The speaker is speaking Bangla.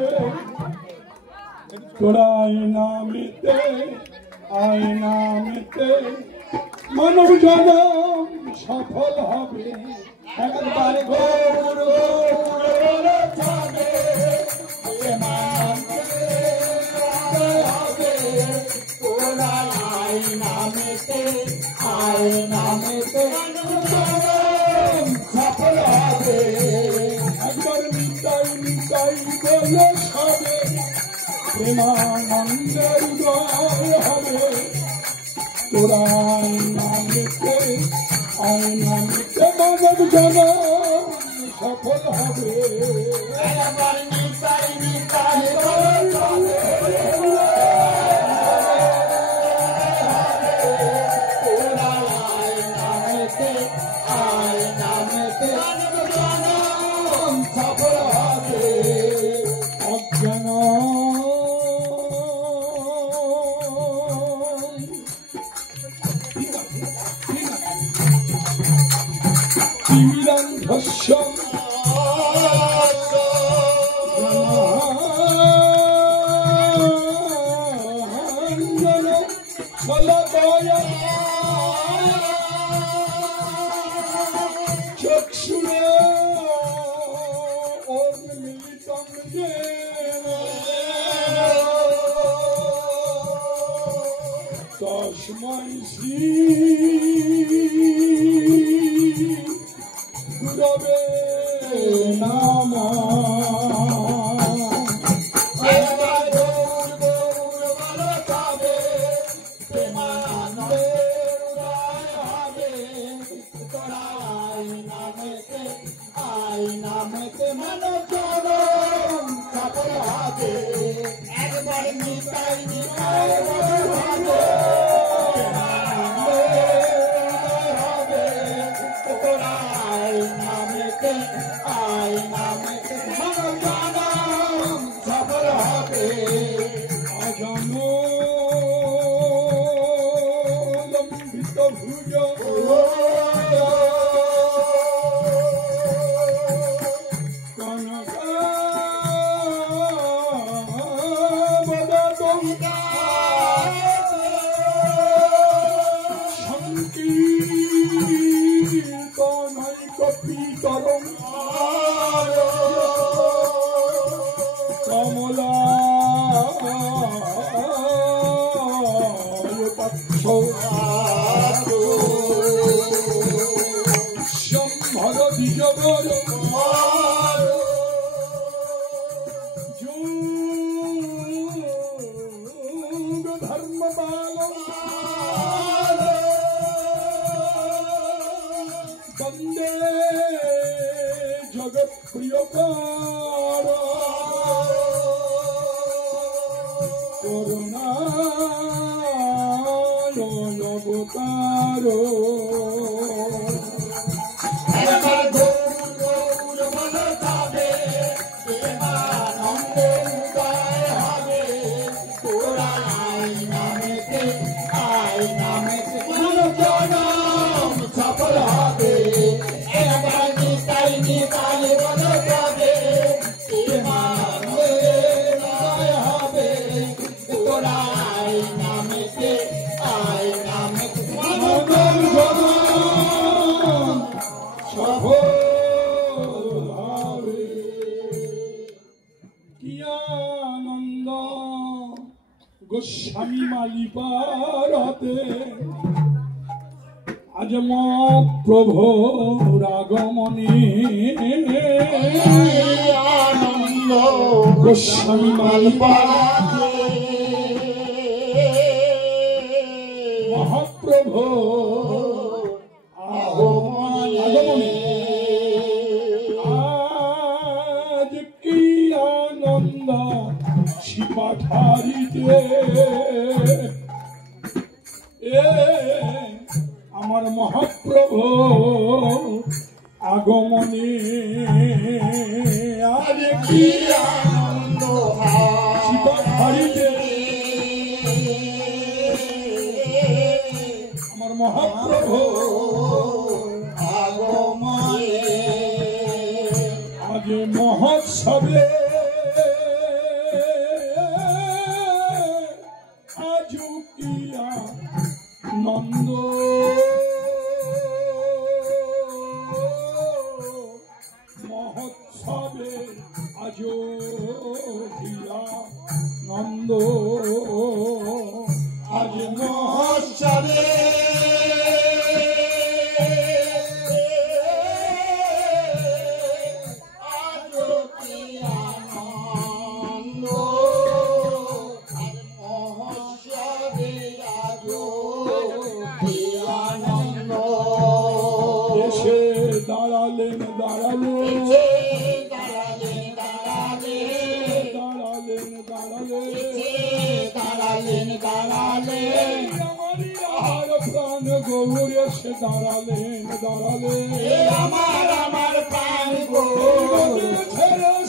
হবে তোরা আয়নামেতে মানব জনম সফল হবে একবার গৌর গৌর যাবে হবে তোরা আয়নামেতে সফল হবে একবার নিতাই বলে সবে প্রেমানন্দের উদয় হবে তোরা আয়নামেতে মানব জনম সফল হবে একবার নিতাই বলে সবে গোস্বামী মালি পারতে আজ মহাপ্রভুর আগমনে আনন্দ গোস্বামী মালি পারতে মহাপ্রভু আগমনে আজ কি আনন্দ শিপাঠারিতে আমার মহাপ্রভু আগমনে আজ কি আনন্দ শিপাঠারিতে আমার মহাপ্রভু আগমনে আজ মহোৎসবে আজো দিয়া নন্দ আজ মহোৎসবে দাঁড়ালেন দাঁড়ালেন দাঁড়ালেন দাঁড়ালেন দাঁড়ালেন আমার প্রাণ গৌর এসে দাঁড়ালেন দাঁড়ালেন আমার প্রাণ গৌর